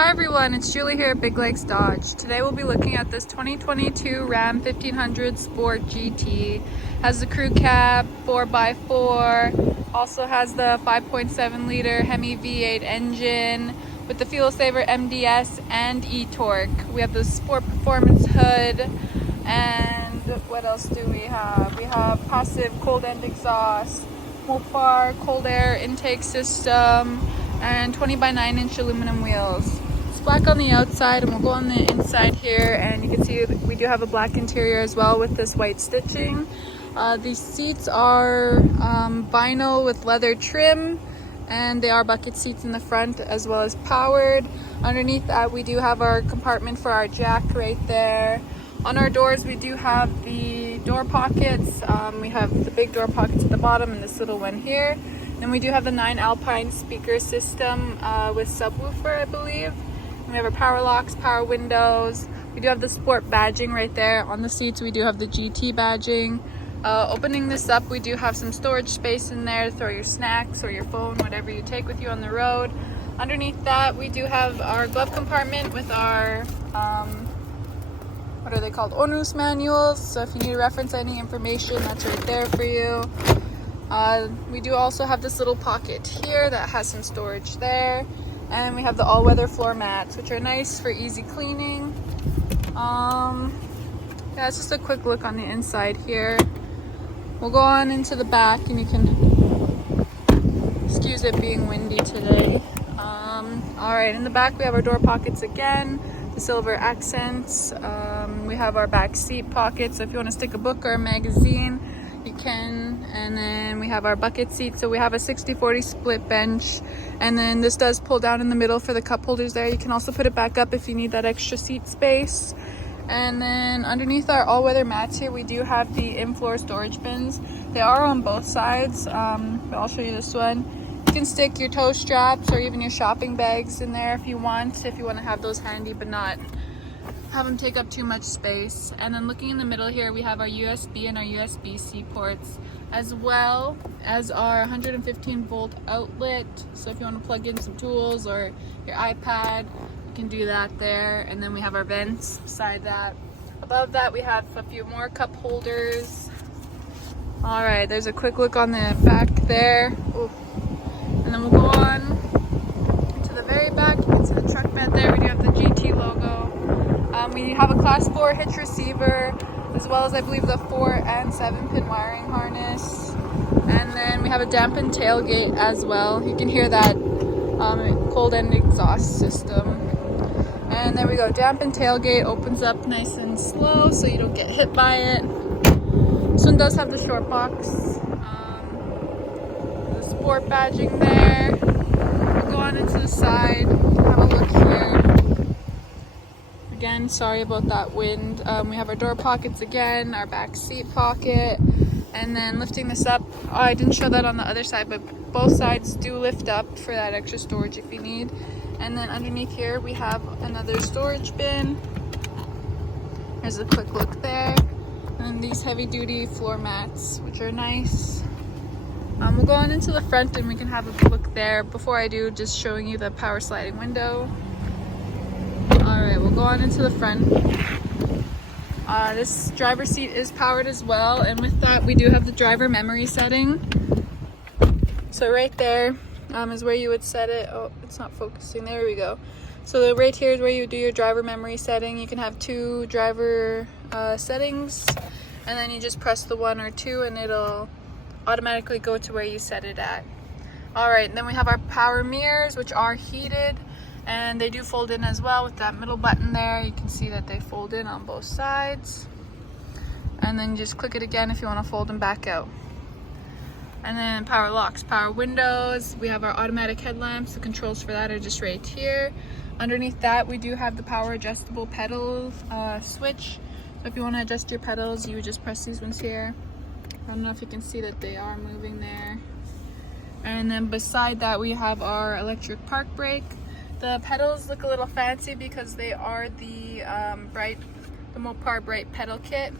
Hi everyone, it's Julie here at Big Lakes Dodge. Today we'll be looking at this 2022 Ram 1500 Sport GT. Has the crew cab, 4x4, also has the 5.7 liter Hemi V8 engine with the Fuel Saver MDS and e-torque. We have the Sport Performance hood, and what else do we have? We have passive cold end exhaust, Mopar cold air intake system, and 20 by 9 inch aluminum wheels. It's black on the outside, and we'll go on the inside here, and you can see we do have a black interior as well with this white stitching. These seats are vinyl with leather trim, and they are bucket seats in the front as well as powered. Underneath that we do have our compartment for our jack right there. On our doors we do have the door pockets. We have the big door pockets at the bottom and this little one here. Then we do have the 9 Alpine speaker system with subwoofer, I believe. And we have our power locks, power windows. We do have the sport badging right there. On the seats we do have the GT badging. Opening this up, we do have some storage space in there to throw your snacks or your phone, whatever you take with you on the road. Underneath that we do have our glove compartment with our what are they called, Onus manuals. So if you need to reference any information, that's right there for you. We do also have this little pocket here that has some storage there, and we have the all-weather floor mats, which are nice for easy cleaning. Yeah, it's just a quick look on the inside here. We'll go on into the back, and you can excuse it being windy today. All right, in the back we have our door pockets again, the silver accents. We have our back seat pockets, so if you want to stick a book or a magazine, you can. And then we have our bucket seat, so we have a 60-40 split bench, and then this does pull down in the middle for the cup holders there. You can also put it back up if you need that extra seat space. And then underneath our all-weather mats here we do have the in-floor storage bins. They are on both sides, but I'll show you this one. You can stick your toe straps or even your shopping bags in there if you want to have those handy but not have them take up too much space. And then looking in the middle here we have our USB and our USB-C ports, as well as our 115 volt outlet. So if you want to plug in some tools or your iPad, you can do that there. And then we have our vents beside that. Above that we have a few more cup holders. All right, there's a quick look on the back there. Ooh. And then we'll go on to the very back. You can see the truck bed there. We do have the GT logo. We have a class 4 hitch receiver, as well as I believe the 4 and 7 pin wiring harness. And then we have a dampened tailgate as well. You can hear that cold end exhaust system. And there we go, dampened tailgate opens up nice and slow so you don't get hit by it. This one does have the short box. The sport badging there. We'll go on into the side, have a look here. Again, sorry about that wind. We have our door pockets again, our back seat pocket, and then lifting this up. Oh, I didn't show that on the other side, but both sides do lift up for that extra storage if you need. And then underneath here we have another storage bin. There's a quick look there. And these heavy duty floor mats, which are nice. We'll go on into the front and we can have a look there. Before I do, just showing you the power sliding window. Alright, we'll go on into the front. This driver's seat is powered as well, and with that we do have the driver memory setting. So right there is where you would set it. Oh, it's not focusing. There we go. So right here is where you do your driver memory setting. You can have 2 driver settings, and then you just press the 1 or 2 and it'll automatically go to where you set it at. Alright, then we have our power mirrors, which are heated, and they do fold in as well with that middle button there. You can see that they fold in on both sides, and then just click it again if you want to fold them back out. And then power locks, power windows. We have our automatic headlamps. The controls for that are just right here. Underneath that we do have the power adjustable pedal switch. So if you want to adjust your pedals, you would just press these ones here. I don't know if you can see that they are moving there. And then beside that we have our electric park brake. The pedals look a little fancy because they are the Mopar Bright pedal kit.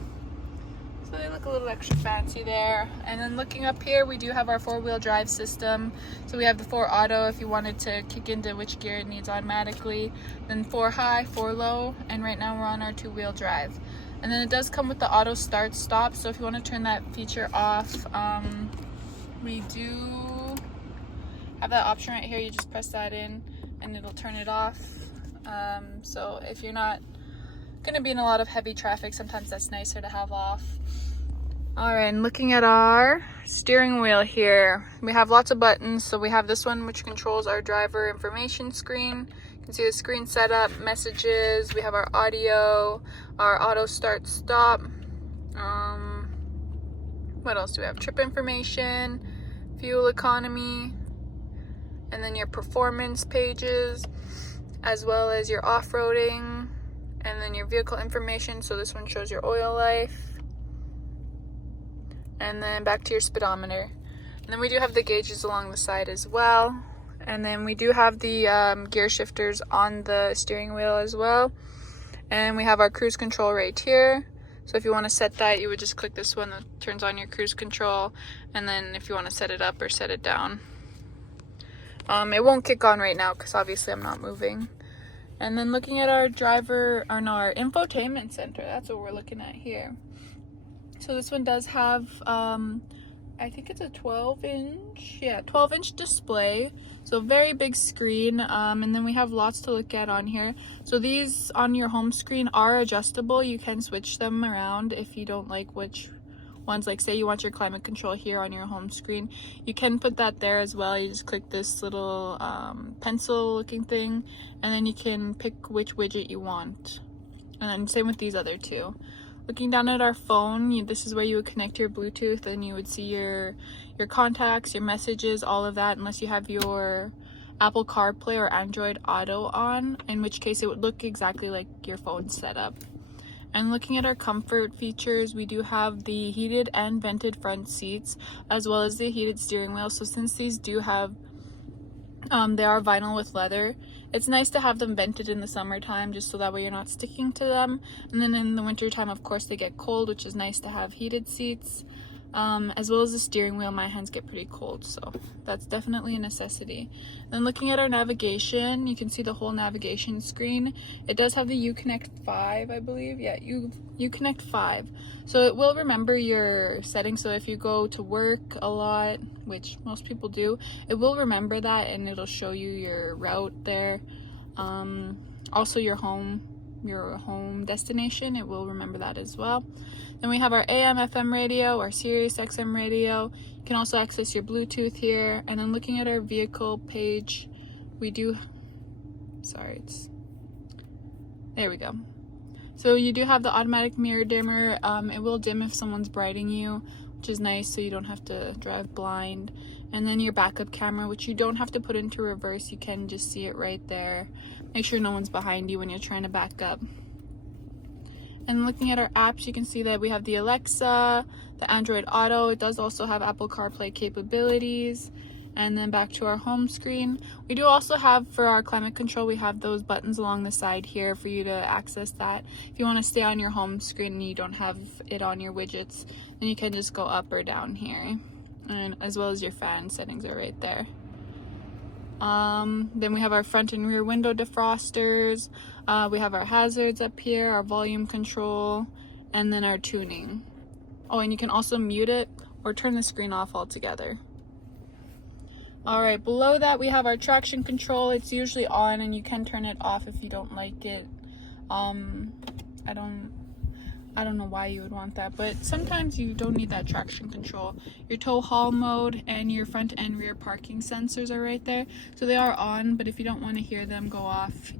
So they look a little extra fancy there. And then looking up here, we do have our 4-wheel drive system. So we have the 4 auto if you wanted to kick into which gear it needs automatically. Then 4 high, 4 low, and right now we're on our 2-wheel drive. And then it does come with the auto start stop. So if you want to turn that feature off, we do have that option right here. You just press that in and it'll turn it off. So if you're not going to be in a lot of heavy traffic, sometimes that's nicer to have off. All right, and looking at our steering wheel here, we have lots of buttons. So we have this one which controls our driver information screen. You can see the screen setup, messages, we have our audio, our auto start stop. What else do we have? Trip information, fuel economy, and then your performance pages, as well as your off-roading, and then your vehicle information. So this one shows your oil life. And then back to your speedometer. And then we do have the gauges along the side as well. And then we do have the gear shifters on the steering wheel as well. And we have our cruise control right here. So if you want to set that, you would just click this one that turns on your cruise control. And then if you want to set it up or set it down. It won't kick on right now because obviously I'm not moving. And then looking at our our infotainment center, that's what we're looking at here. So this one does have, I think it's a 12-inch display. So very big screen, and then we have lots to look at on here. So these on your home screen are adjustable. You can switch them around if you don't like which ones. Like say you want your climate control here on your home screen, you can put that there as well. You just click this little pencil looking thing, and then you can pick which widget you want. And then same with these other two. Looking down at our phone, this is where you would connect your Bluetooth, and you would see your contacts, your messages, all of that, unless you have your Apple CarPlay or Android Auto on, in which case it would look exactly like your phone setup. And looking at our comfort features, we do have the heated and vented front seats, as well as the heated steering wheel. So since these do have, they are vinyl with leather, it's nice to have them vented in the summertime, just so that way you're not sticking to them. And then in the wintertime, of course, they get cold, which is nice to have heated seats. As well as the steering wheel, my hands get pretty cold, so that's definitely a necessity. Then looking at our navigation, you can see the whole navigation screen. It does have the Uconnect 5, I believe. Yeah, Uconnect 5. So it will remember your settings. So if you go to work a lot, which most people do, it will remember that, and it'll show you your route there. Also your home destination, it will remember that as well. Then we have our AM FM radio, our Sirius XM radio. You can also access your Bluetooth here. And then looking at our vehicle page, we do, there we go. So you do have the automatic mirror dimmer. It will dim if someone's brighting you, which is nice, so you don't have to drive blind. And then your backup camera, which you don't have to put into reverse, you can just see it right there. Make sure no one's behind you when you're trying to back up. And looking at our apps, you can see that we have the Alexa, the Android Auto. It does also have Apple CarPlay capabilities. And then back to our home screen. We do also have, for our climate control, we have those buttons along the side here for you to access that. If you want to stay on your home screen and you don't have it on your widgets, then you can just go up or down here. And as well as your fan settings are right there. Then we have our front and rear window defrosters. We have our hazards up here, our volume control, and then our tuning. Oh, and you can also mute it or turn the screen off altogether. Alright, below that we have our traction control. It's usually on, and you can turn it off if you don't like it. I don't know why you would want that, but sometimes you don't need that traction control. Your tow haul mode and your front and rear parking sensors are right there. So they are on, but if you don't want to hear them go off,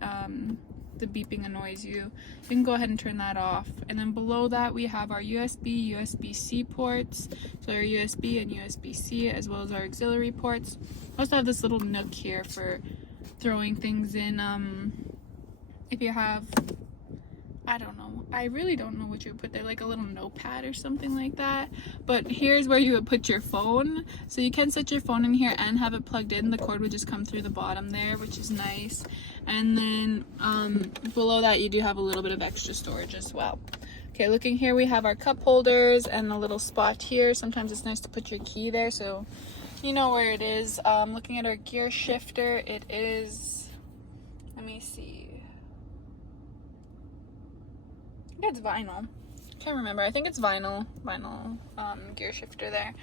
the beeping annoys you, you can go ahead and turn that off. And then below that we have our USB, USB-C ports. So our USB and USB-C, as well as our auxiliary ports. We also have this little nook here for throwing things in. If you have, I don't know, I really don't know what you would put there, like a little notepad or something like that. But here's where you would put your phone. So you can set your phone in here and have it plugged in. The cord would just come through the bottom there, which is nice. And then below that you do have a little bit of extra storage as well. Okay, looking here, we have our cup holders and the little spot here. Sometimes it's nice to put your key there so you know where it is. Looking at our gear shifter, it is, let me see, I think it's vinyl. Can't remember. I think it's vinyl gear shifter there.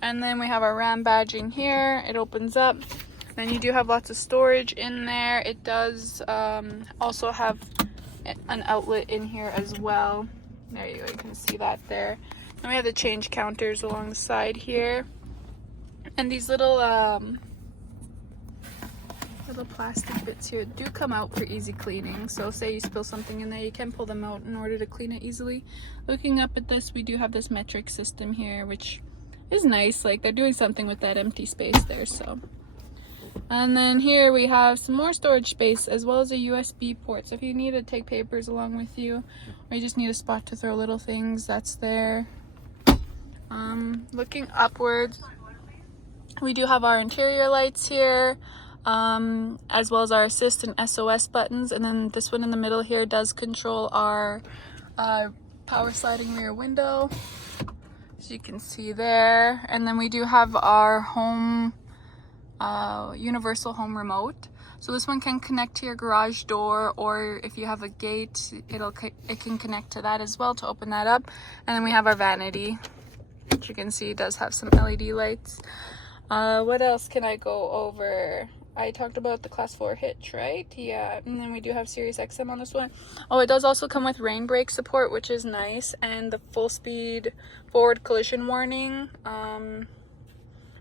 And then we have our RAM badging here. It opens up. Then you do have lots of storage in there. It does also have an outlet in here as well. There you go, you can see that there. Then we have the change counters along the side here. And these little plastic bits here do come out for easy cleaning. So say you spill something in there, you can pull them out in order to clean it easily. Looking up at this, we do have this metric system here, which is nice. Like, they're doing something with that empty space there, so. And then here we have some more storage space as well as a USB port. So if you need to take papers along with you, or you just need a spot to throw little things, that's there. Looking upwards, we do have our interior lights here, as well as our assist and SOS buttons. And then this one in the middle here does control our power sliding rear window, as you can see there. And then we do have our home universal home remote. So this one can connect to your garage door, or if you have a gate, it can connect to that as well to open that up. And then we have our vanity, which you can see does have some LED lights. What else can I go over? I talked about the class 4 hitch, right? Yeah, and then we do have Sirius XM on this one. Oh, it does also come with rain brake support, which is nice, and the full speed forward collision warning,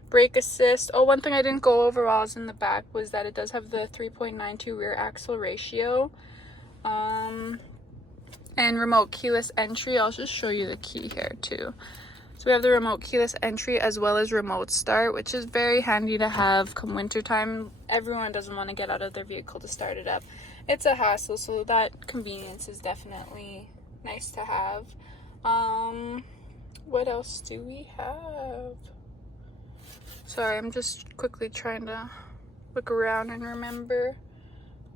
brake assist. Oh, one thing I didn't go over while I was in the back was that it does have the 3.92 rear axle ratio, and remote keyless entry. I'll just show you the key here too. So we have the remote keyless entry as well as remote start, which is very handy to have come winter time. Everyone doesn't want to get out of their vehicle to start it up. It's a hassle, so that convenience is definitely nice to have. What else do we have? Sorry, I'm just quickly trying to look around and remember.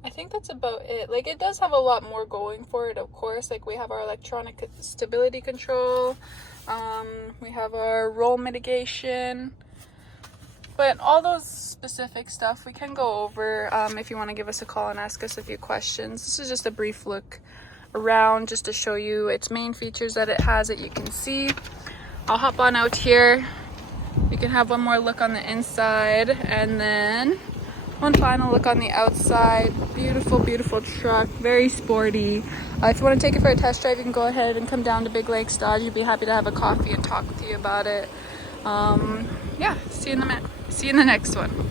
I think that's about it. Like, it does have a lot more going for it, of course. Like, we have our electronic stability control. We have our roll mitigation. But all those specific stuff we can go over if you want to give us a call and ask us a few questions. This is just a brief look around just to show you its main features that it has that you can see. I'll hop on out here. You can have one more look on the inside and then one final look on the outside. Beautiful, beautiful truck, very sporty. If you want to take it for a test drive, you can go ahead and come down to Big Lakes Dodge. We'd be happy to have a coffee and talk with you about it. Yeah, see you in the next one.